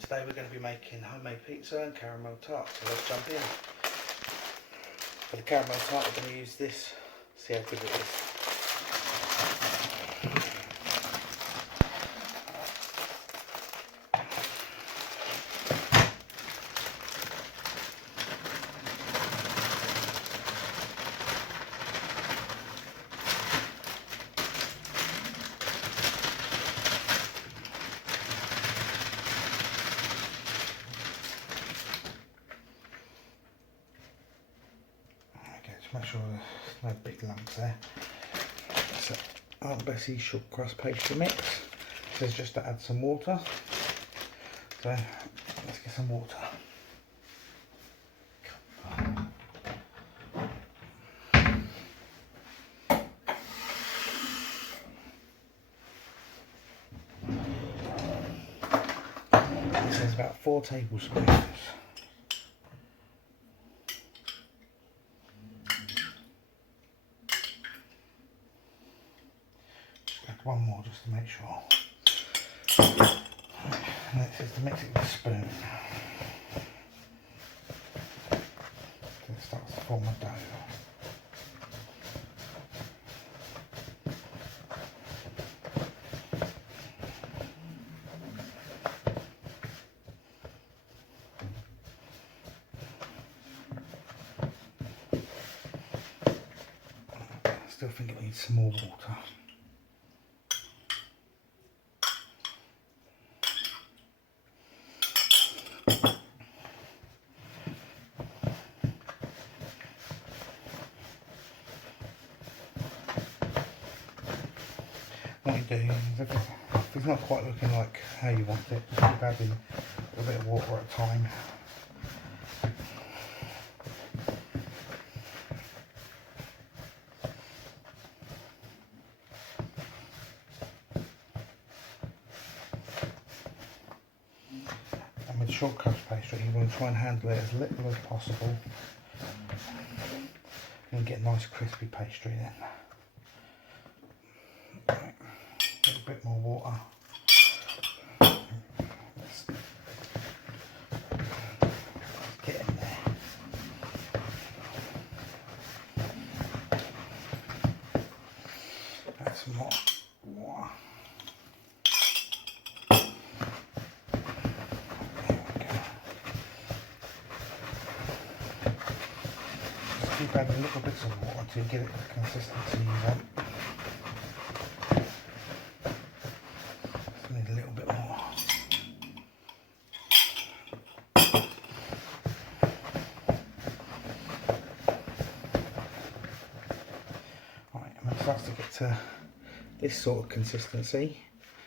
today we're going to be making homemade pizza and caramel tart, so let's jump in. For the caramel tart we're going to use this, see how good it is. Make sure there's no big lumps there. So, Aunt Bessie's short crust pastry mix. Says just to add some water. So let's get some water. This is about 4 tablespoons. One more just to make sure. And this is to mix it with a spoon. So it starts to form a dough. I still think it needs some more water. What you do is if it's not quite looking like how you want it, just keep adding a bit of water at a time. And with short crust pastry you want to try and handle it as little as possible and get nice crispy pastry then. A bit more water. Let's get in there. Add some more water. There we go. Just keep adding little bits of water to get it the consistency you want. Need a little bit more. Right, and when it starts to get to this sort of consistency,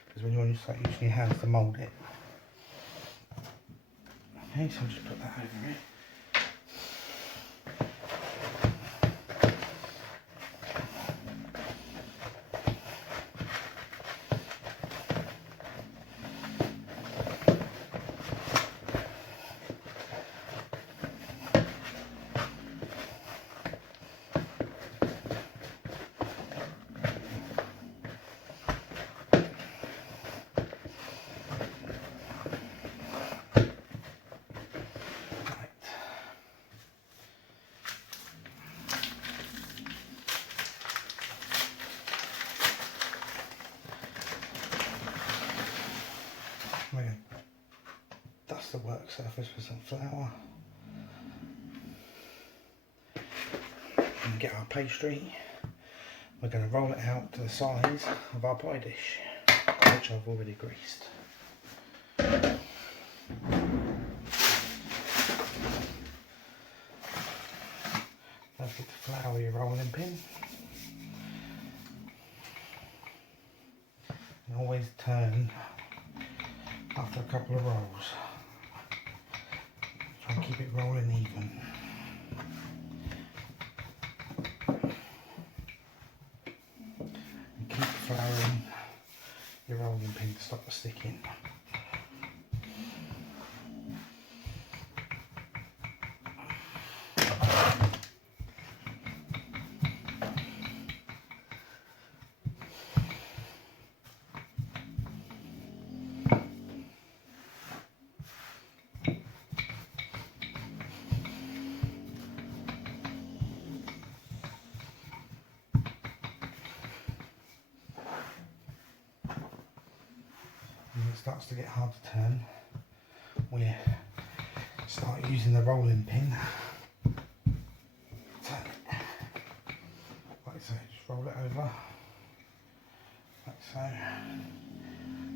because when you start using your hands to mould it. Okay, so I'll just put that over here. We're going to dust the work surface with some flour and get our pastry. We're going to roll it out to the size of our pie dish, which I've already greased. Don't forget to flour your rolling pin. And always turn after a couple of rolls. Try and keep it rolling even. And keep flouring your rolling pin to stop the sticking. it starts to get hard to turn, we start using the rolling pin. Turn it. Like so, just roll it over. Like so.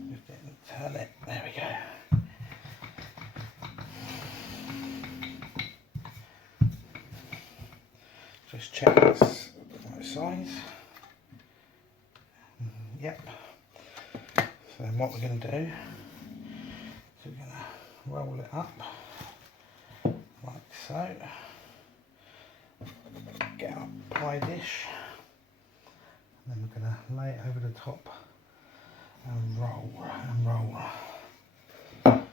Lift it and turn it. There we go. Just check it's the right size. Yep. So then what we're going to do is we're going to roll it up like so. Get our pie dish. And then we're going to lay it over the top and roll and roll. Then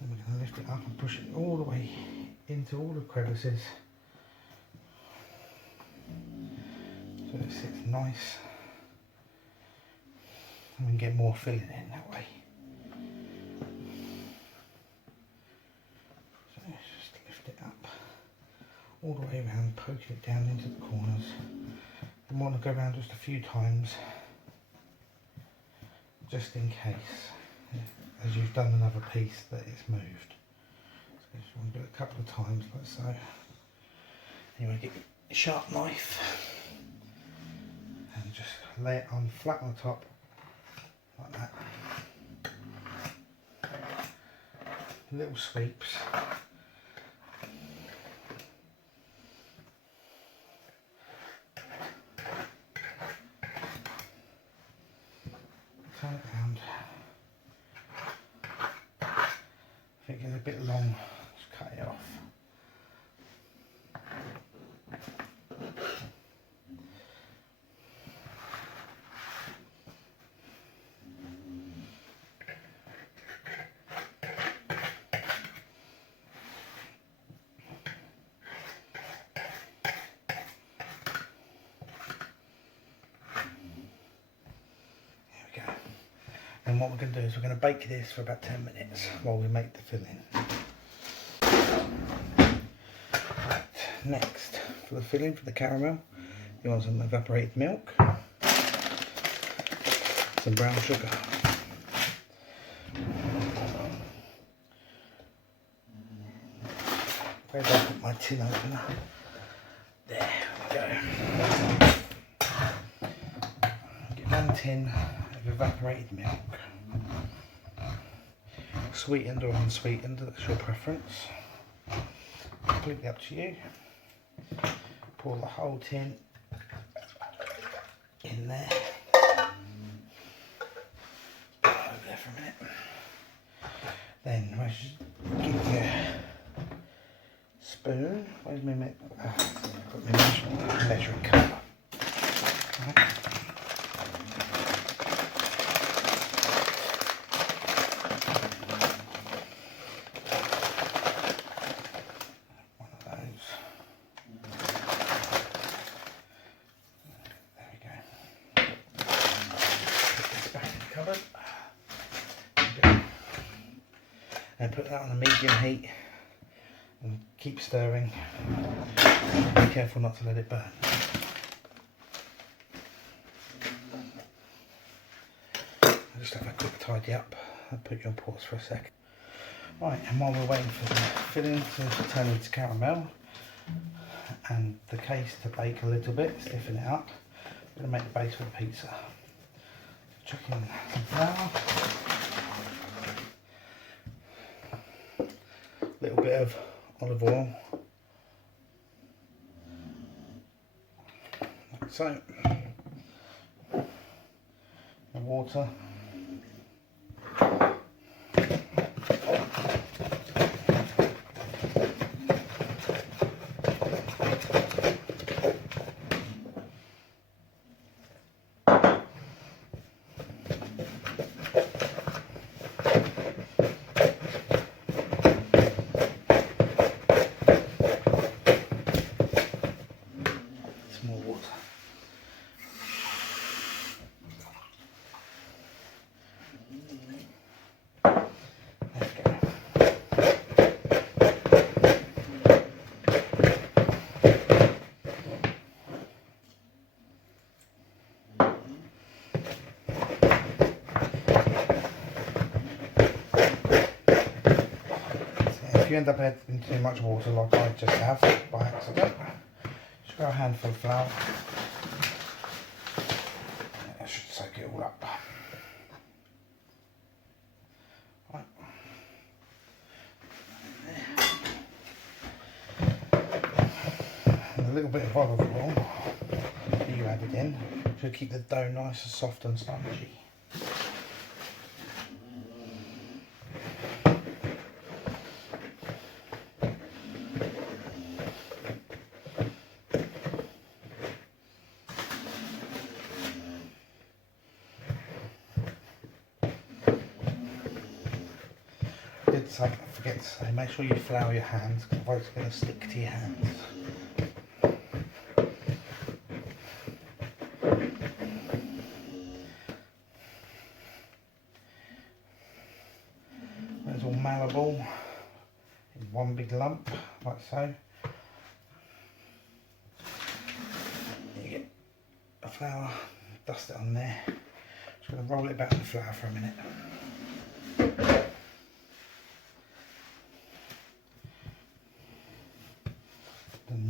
we're going to lift it up and push it all the way into all the crevices so it sits nice and we can get more filling in that way. So let's just lift it up all the way around, poking it down into the corners. You want to go around just a few times just in case, as you've done another piece, that it's moved. So just want to do it a couple of times like so. And you want to get a sharp knife and just lay it on flat on the top like that. Little sweeps. Turn it around. If it gets a bit long, just cut it off. And what we're going to do is we're going to bake this for about 10 minutes while we make the filling. Right, next, for the filling, for the caramel, you want some evaporated milk, some brown sugar, where's I put my tin opener? There we go. Get 1 tin of evaporated milk, sweetened or unsweetened, that's your preference, completely up to you. Pour the whole tin in there, put it over there for a minute, then I should get your spoon, where's my measuring cup, right. And put that on a medium heat and keep stirring. Be careful not to let it burn. I'll just have a quick tidy up. I'll put you on pause for a second. Right, and while we're waiting for the filling to turn into caramel and the case to bake a little bit, stiffen it up, we're going to make the base for the pizza. Chuck in some flour. Little bit of olive oil, like so, and water, if you end up adding too much water like I just have by accident, just go a handful of flour. I should soak it all up. Right. And a little bit of olive oil that you added in should keep the dough nice and soft and spongy. I forget to say, make sure you flour your hands, because otherwise it's going to stick to your hands. It's all malleable in one big lump, like so. You get a flour, dust it on there. Just going to roll it back in the flour for a minute.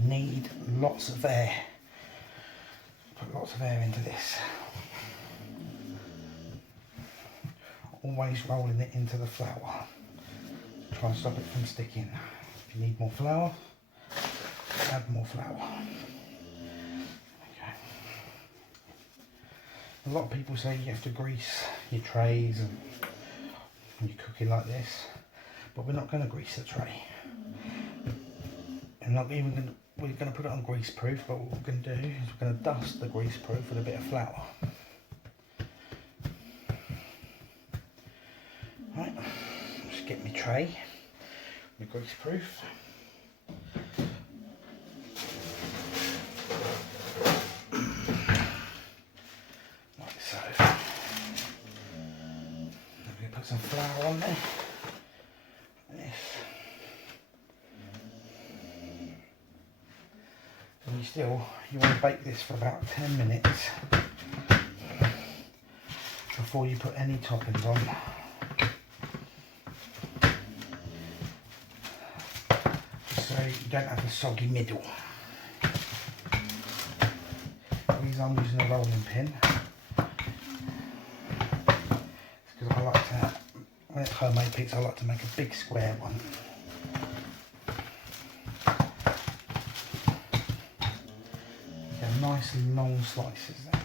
Need lots of air. Put lots of air into this. Always rolling it into the flour. Try and stop it from sticking. If you need more flour, add more flour. Okay. A lot of people say you have to grease your trays and when you're cooking like this, but we're not going to grease the tray. I'm not even going to. We're going to put it on grease proof, but what we're going to do is we're going to dust the grease proof with a bit of flour. Right, just get my tray, my grease proof. Like so. I'm going to put some flour on there. You want to bake this for about 10 minutes before you put any toppings on. So you don't have a soggy middle. The reason I'm using a rolling pin is because I like to, when it's homemade pizza, I like to make a big square one. Nice long slices there.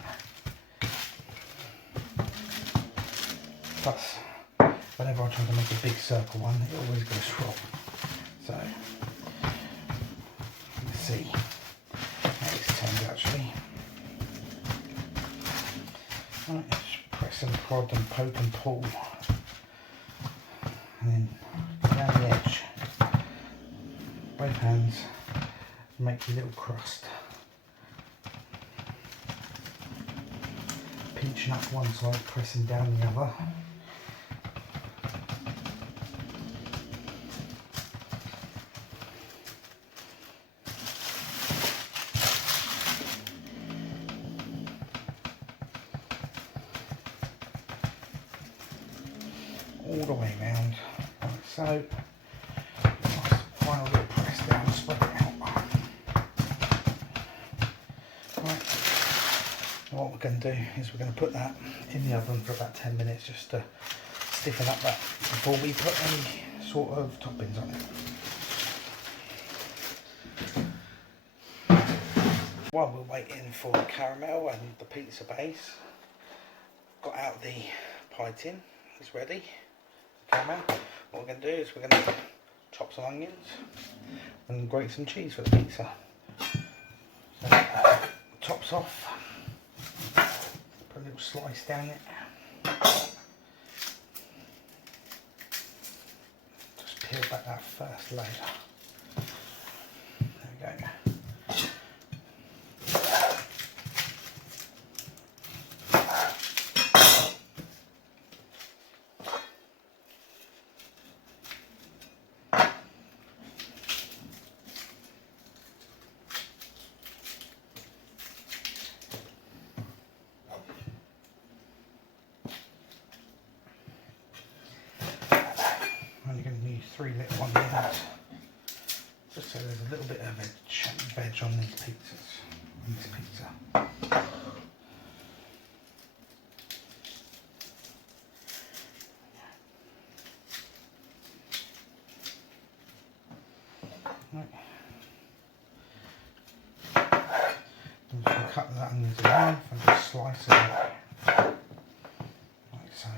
Plus, whenever I try to make a big circle one, it always goes wrong. So, let's see how this turns actually. Right, just press and prod and poke and pull. And then go down the edge, both hands, make your little crust. Pinching up one side, pressing down the other. All the way round, like so. Nice final little press down, spread it out. Right. What we're going to do is we're going to put that in the oven for about 10 minutes just to stiffen up that before we put any sort of toppings on it. While we're waiting for the caramel and the pizza base, got out the pie tin, it's ready. Caramel. What we're going to do is we're going to chop some onions and grate some cheese for the pizza. So, tops off. Put a little slice down it. Just peel back that first layer. There we go. I'm only going to use 3 little onions. little bit of veg on these pizzas. On this pizza. Right. I'm just going to cut that onions in half and just slice it up. Like so.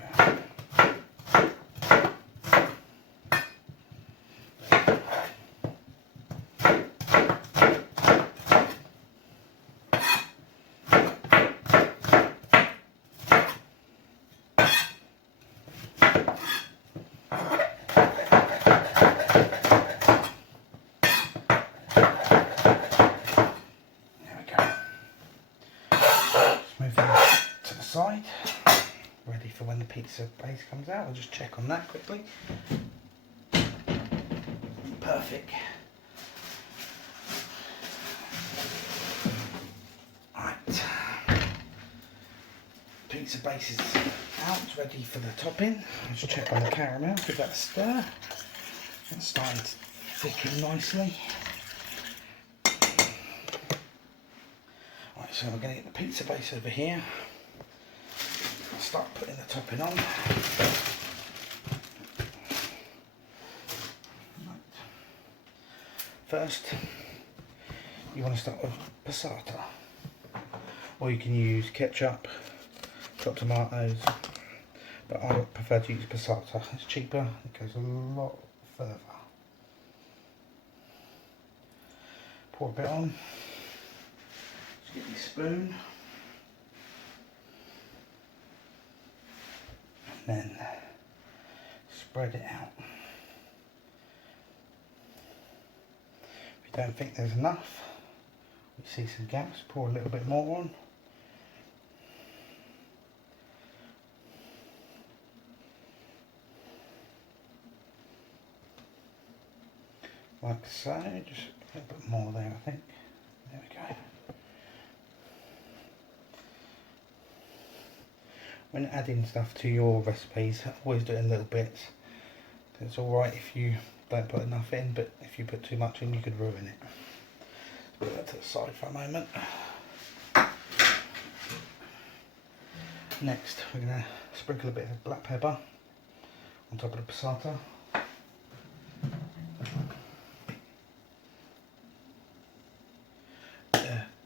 Side, ready for when the pizza base comes out. I'll just check on that quickly. Perfect. Right, pizza base is out, ready for the topping. Let's check on the caramel, give that a stir. It's starting to thicken nicely. Right, so we're going to get the pizza base over here. Start putting the topping on. Right. First, you want to start with passata, or you can use ketchup, chopped tomatoes, but I prefer to use passata. It's cheaper, it goes a lot further. Pour a bit on. Just get your spoon. Then spread it out. If you don't think there's enough, you see some gaps, pour a little bit more on. Like so, just a little bit more there, I think. There we go. When adding stuff to your recipes, always do it in little bits. It's alright if you don't put enough in, but if you put too much in, you could ruin it. Put that to the side for a moment. Next, we're going to sprinkle a bit of black pepper on top of the passata.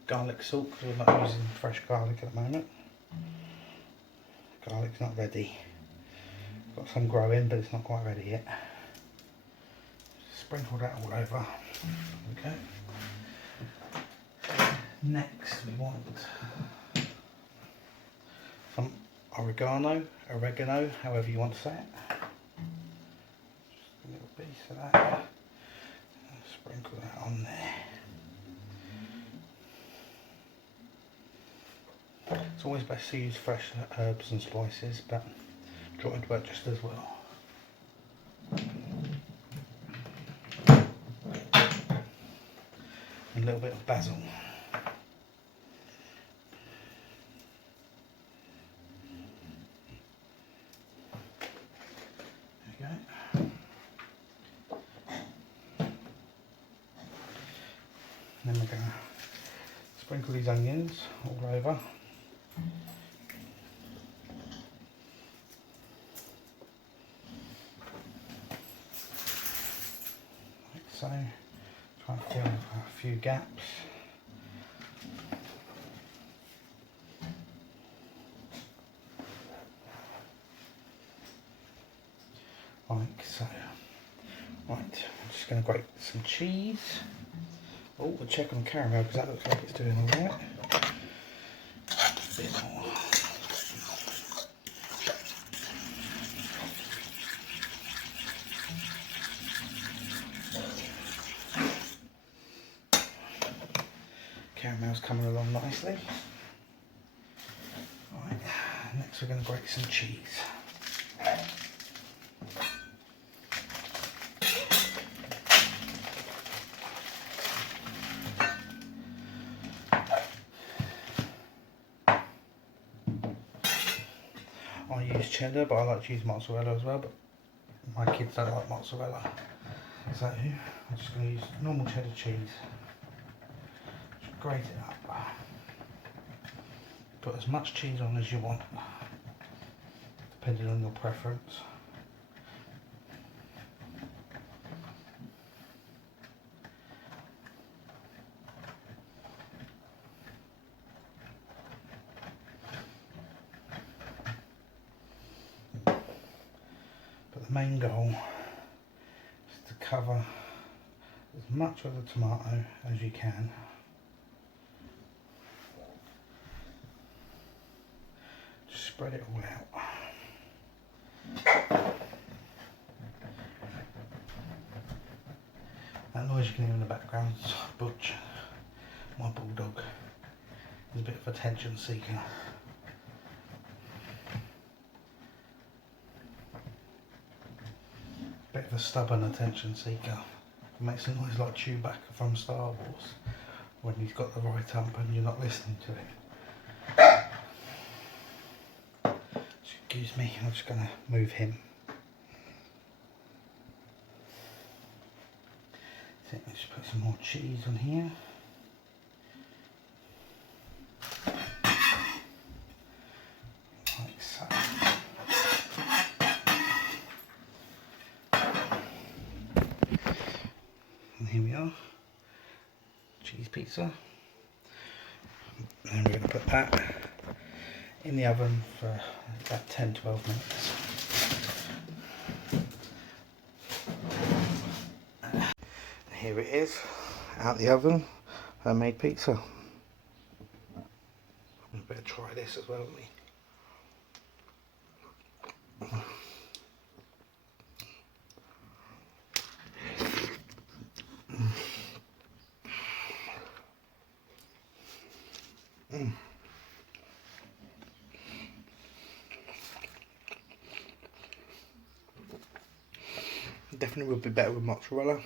Garlic salt, because we're not using fresh garlic at the moment. Garlic's not ready. Got some growing, but it's not quite ready yet. Sprinkle that all over. Okay. Next, we want some oregano, however you want to say it. Just a little piece of that. Sprinkle that on there. It's always best to use fresh herbs and spices, but dried work just as well. And a little bit of basil. There we go. Then we're going to sprinkle these onions all over. Like so. Try and fill a few gaps. Like so. Right, I'm just going to grate some cheese. Oh, we'll check on caramel because that looks like it's doing alright. A bit more. Caramel's coming along nicely. Right, next we're going to grate some cheese. I use cheddar, but I like to use mozzarella as well, but my kids don't like mozzarella. So I'm just going to use normal cheddar cheese. Just grate it up. Put as much cheese on as you want, depending on your preference. But the main goal is to cover as much of the tomato as you can. Just spread it all out. That noise you can hear in the background is Butch, my bulldog. He's a bit of attention seeker. Bit of a stubborn attention seeker. He makes a noise like Chewbacca from Star Wars when he's got the right ump and you're not listening to him. Excuse me, I'm just going to move him. So let's put some more cheese on here. Like so. And here we are, cheese pizza. And we're going to put that in the oven for about 10-12 minutes. And here it is, out the oven, homemade pizza. We better try this as well, haven't we? Definitely would be better with mozzarella,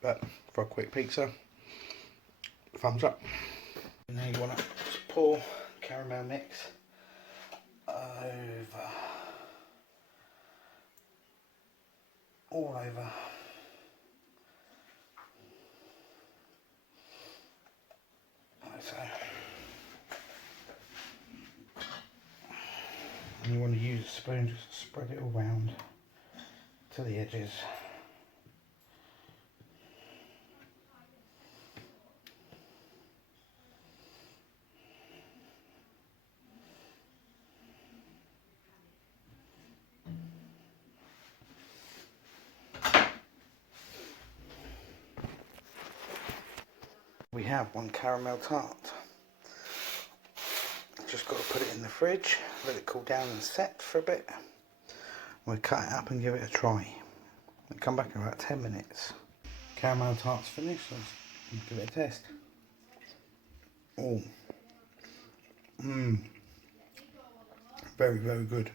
but for a quick pizza, thumbs up. Now you want to just pour caramel mix over, all over. Like so. And you want to use a spoon just to spread it all round to the edges. We have one caramel tart. Just got to put it in the fridge, let it cool down and set for a bit. We'll cut it up and give it a try. We'll come back in about 10 minutes. Caramel tart's finished, so let's give it a test. Oh, very, very good.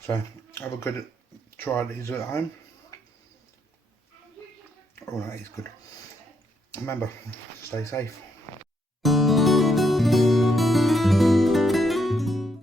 So have a good try these at home. Oh, that is good. Remember, stay safe.